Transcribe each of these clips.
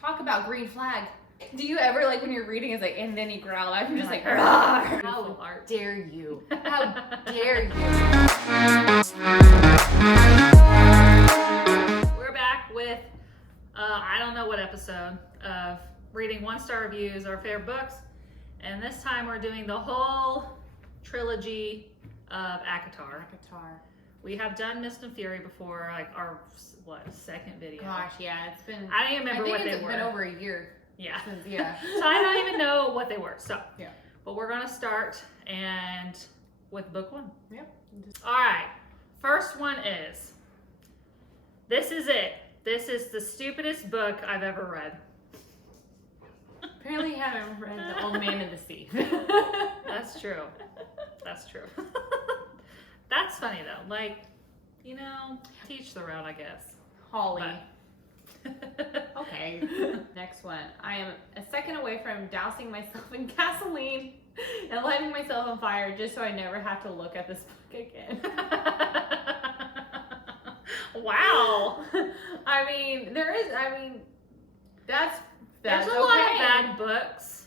Talk about green flag. Do you ever, like, when you're reading, it's like, and then he growled. I'm just like, "Rawr." how dare you? How dare you? We're back with, I don't know what episode of reading 1-star reviews of our favorite books. And this time we're doing the whole trilogy of ACOTAR. We have done Mist and Fury before, like our, second video. Gosh, yeah, it's been. I don't even remember what they were. I think it's been over a year. Yeah. Yeah. So I don't even know what they were. So, yeah. But we're going to start with book 1. Yep. All right. First one is, this is it. This is the stupidest book I've ever read. Apparently you haven't read The Old Man and the Sea. That's true. That's true. That's funny though. Like, teach their own, I guess. Holly. Okay. Next one. I am a second away from dousing myself in gasoline and lighting myself on fire just so I never have to look at this book again. Wow. That's There's a okay. lot of bad books.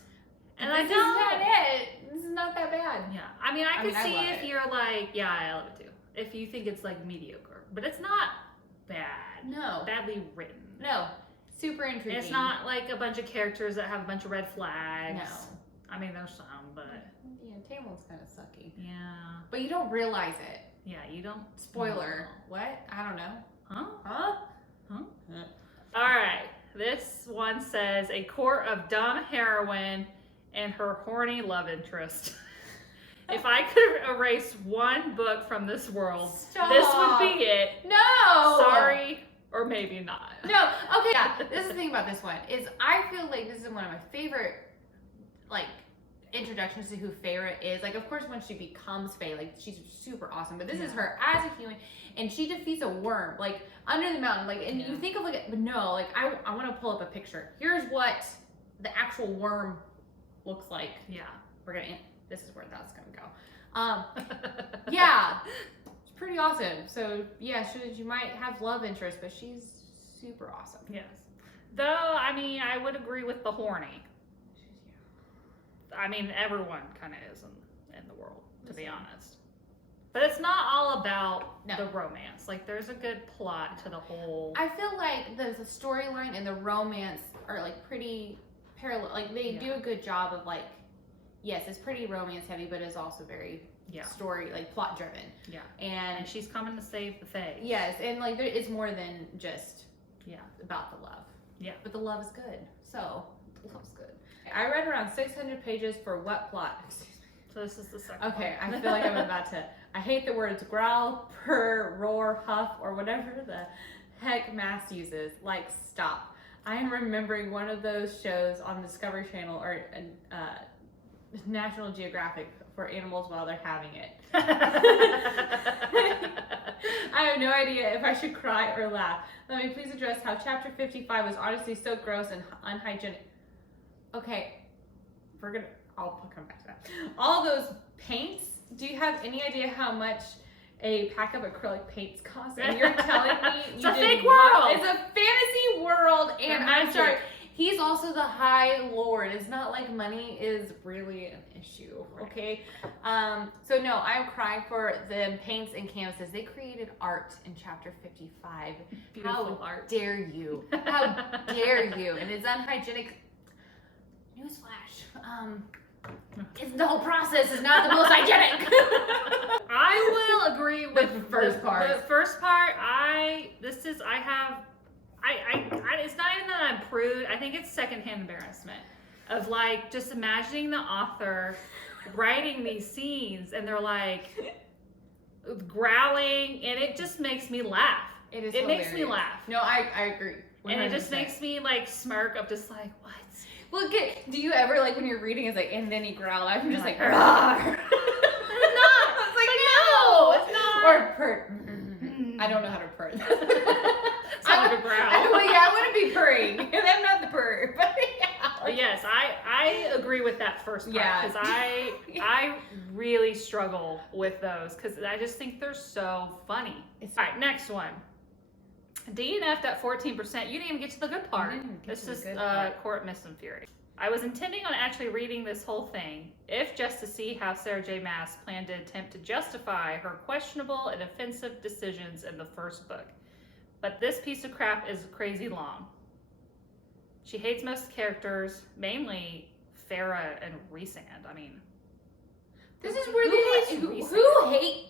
And this is not it. This is not that bad. Yeah. I mean, I could see love if it. you're like, yeah, I love it too. If you think it's like mediocre. But it's not bad. No. Badly written. No. Super intriguing. It's not like a bunch of characters that have a bunch of red flags. No. I mean, there's some, but... Yeah, Tamel's kind of sucky. Yeah. But you don't realize it. Yeah, you don't... Spoiler. know. What? I don't know. Huh? Huh? Huh? All right. This one says, a court of dumb heroine and her horny love interest. If I could erase one book from this world, Stop. this would be it. No! Sorry, or maybe not. No. Okay. Yeah. This is the thing about this one is I feel like this is one of my favorite, like, introductions to who Feyre is. Like, of course, when she becomes Fae, like, she's super awesome. But this is her as a human, and she defeats a worm, like, under the mountain. Like, and you think of, like, but no, like, I want to pull up a picture. Here's what the actual worm looks like. Yeah. This is where that's gonna go. Yeah, it's pretty awesome. So yeah, she might have love interest, but she's super awesome. Yes. Though, I mean, I would agree with the horny. I mean, everyone kind of is in the world, to be honest. But it's not all about the romance. Like, there's a good plot to the whole... I feel like the storyline and the romance are, like, pretty parallel. Like, they do a good job of, like, yes, it's pretty romance heavy, but it's also very story, like, plot driven. Yeah. And she's coming to save the Fae. Yes, and, like, it's more than just about the love. Yeah. But the love is good. So, the love's good. I read around 600 pages for what plot? So this is the second Okay, one. I feel like I'm about to... I hate the words growl, purr, roar, huff, or whatever the heck Maas uses. Like, stop. I am remembering one of those shows on Discovery Channel or National Geographic for animals while they're having it. I have no idea if I should cry or laugh. Let me please address how chapter 55 was honestly so gross and unhygienic. Okay, I'll come back to that. All those paints, do you have any idea how much a pack of acrylic paints cost? And you're telling me it's a fake world. It's a fantasy world, and I'm sorry. He's also the High Lord. It's not like money is really an issue, okay? So no, I'm crying for the paints and canvases. They created art in chapter 55. Beautiful How art. dare you? How dare you? And it's unhygienic. Newsflash. The whole process is not the most hygienic. I will agree with the first part. The first part, it's not even that I'm prude. I think it's secondhand embarrassment of, like, just imagining the author writing these scenes and they're like growling, and it just makes me laugh. It makes me laugh. No, I agree. 100%. And it just makes me, like, smirk. I'm just like, what? Well, do you ever, like, when you're reading, it's like, and then he growled. I'm just like, Rawr. It's not. It's like, no, it's not. Or purr. I don't know how to purr. I would growl. I wouldn't be purring. I'm not the purr. But yeah. But yes, I agree with that first part, because I really struggle with those, because I just think they're so funny. All right, next one. DNF'd at 14%. You didn't even get to the good part. This is Court Mist and Fury. I was intending on actually reading this whole thing, if just to see how Sarah J. Maas planned to attempt to justify her questionable and offensive decisions in the first book. But this piece of crap is crazy long. She hates most characters, mainly Farah and Rhysand. I mean, this is where who hate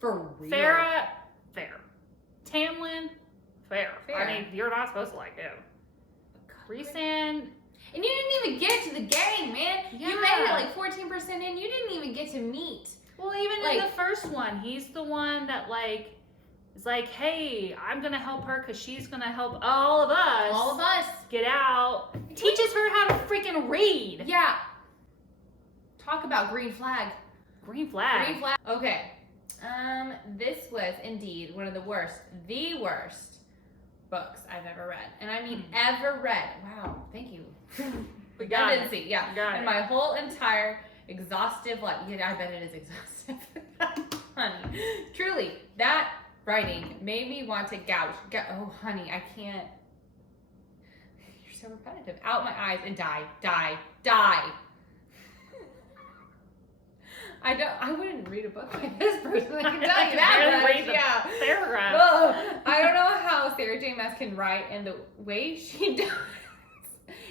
for real? Farah, fair. Tamlin, fair. I mean, you're not supposed to like him. Rhysand. And you didn't even get to the gang, man. Yeah. You made it like 14% in. You didn't even get to meet. Well, even in the first one, he's the one that like is like, hey, I'm gonna help her because she's gonna help all of us. All of us. Get out. Teaches her how to freaking read. Yeah. Talk about green flag. Green flag. Green flag. Okay. This was indeed one of the worst books I've ever read. And I mean ever read. Wow, thank you. We got it. Yeah. Got and it. my whole entire exhaustive life. Yeah, I bet it is exhaustive. Honey. Truly, that writing made me want to gouge. Oh, honey, I can't. You're so repetitive. Out my eyes and die. I wouldn't read a book like this personally. I can tell you that much. Yeah. Paragraph. Ugh. I don't know how Sarah J. Maas can write in the way she does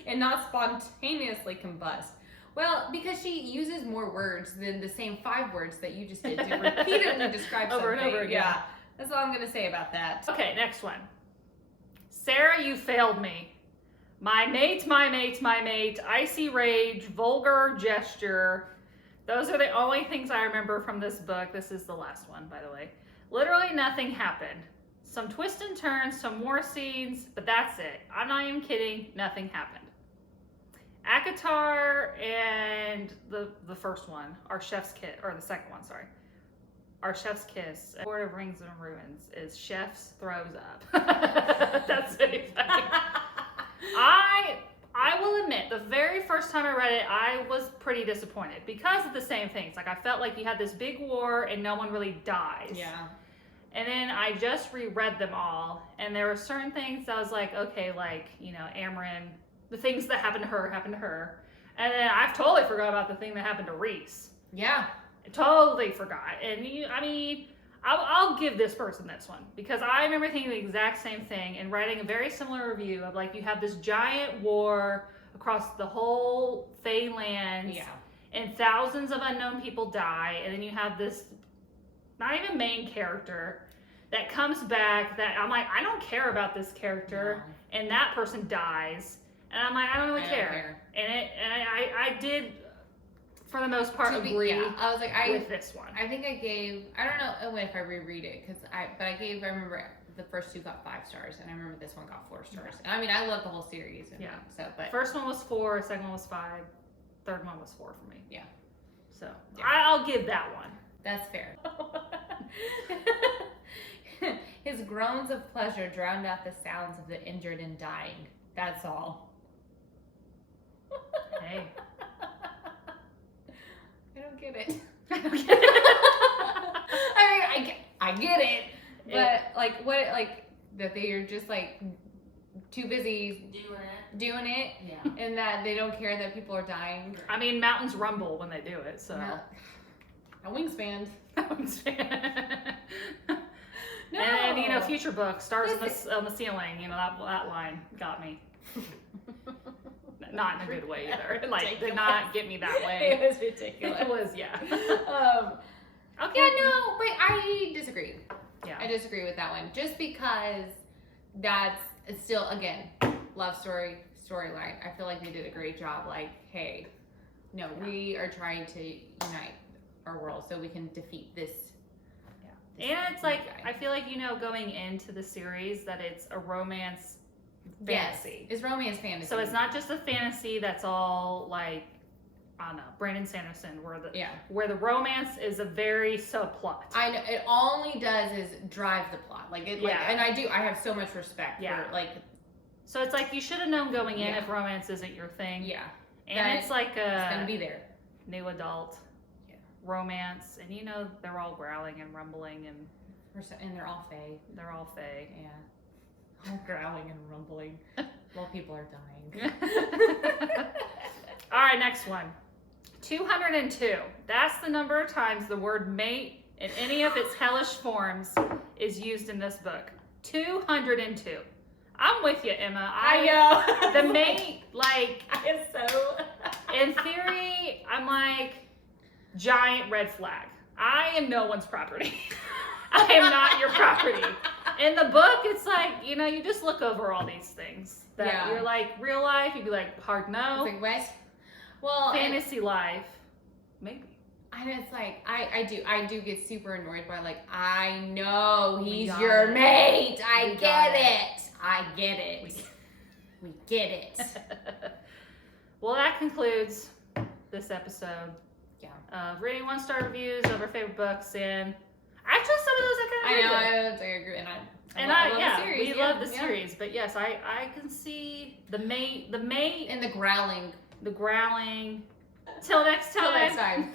and not spontaneously combust. Well, because she uses more words than the same 5 words that you just did to repeatedly describe Over something. and over again. Yeah. That's all I'm going to say about that. Okay, next one. Sarah, you failed me. My mate, icy rage, vulgar gesture. Those are the only things I remember from this book. This is the last one, by the way. Literally nothing happened. Some twists and turns, some more scenes, but that's it. I'm not even kidding. Nothing happened. Akatar and the first one, our chef's kiss, or the second one, sorry. Our chef's kiss, Lord of Rings and Ruins, is chef's throws up. That's it. I will admit, the very first time I read it, I was pretty disappointed because of the same things. Like, I felt like you had this big war and no one really dies. Yeah. And then I just reread them all, and there were certain things that I was like, okay, like, you know, Amryn, the things that happened to her. And then I've totally forgot about the thing that happened to Rhys. Yeah. I totally forgot. And I'll give this person this one because I remember thinking the exact same thing and writing a very similar review of like, you have this giant war across the whole Fey lands. Yeah. And thousands of unknown people die. And then you have this, not even main character, that comes back that I'm like, I don't care about this character. No. And that person dies. And I'm like, I don't really care. And I did, for the most part, agree I was like, with this one. I think I gave, I don't know if I reread it, I remember the first 2 got 5 stars, and I remember this one got 4 stars. And I mean, I love the whole series. And but first one was 4, second one was 5, third one was 4 for me. Yeah. So I'll give that one. That's fair. His groans of pleasure drowned out the sounds of the injured and dying. That's all. Hey. I don't get it. I mean, I get it, but like what, like that they are just like too busy doing it, yeah, and that they don't care that people are dying. I mean, mountains rumble when they do it, so. A wingspan. No. And you know, future book, stars on the ceiling. You know, that line got me. Not in a good way either. Like, did not get me that way. It was ridiculous. It was, yeah. Okay. Yeah, no, but I disagree. Yeah. I disagree with that one. Just because it's still, again, love storyline. I feel like they did a great job. Like, hey, no, we are trying to unite our world so we can defeat this. And it's like, I feel like, you know, going into the series that it's a romance fantasy. Yes, it's romance fantasy. So it's not just a fantasy that's all like, I don't know, Brandon Sanderson, where the romance is a very subplot. I know, it only does is drive the plot. Like, it, like, and I have so much respect for, like. So it's like, you should have known going in if romance isn't your thing. Yeah. And it's like it's gonna be there. New adult romance, and you know they're all growling and rumbling, and they're all Fae. They're all Fae. Yeah. All growling and rumbling while people are dying. All right, next one. 202. That's the number of times the word mate in any of its hellish forms is used in this book. 202. I'm with you, Emma. I know. The mate, like, I am so. in theory, I'm like, giant red flag. I am no one's property. I am not your property. In the book, it's like, you know, you just look over all these things. That you're like, real life, you'd be like, hard no. Like, what? Well, Fantasy life, maybe. And it's like, I do get super annoyed by, like, I know he's got your it. mate. I We get got it. I get it. We get it. Well, that concludes this episode. Yeah. Of reading 1-star reviews of our favorite books, and actually some of those I kind of I agree, and I love the series. we love the series. But yes, I can see the mate, and the growling. the growling. Till next time. Till next time.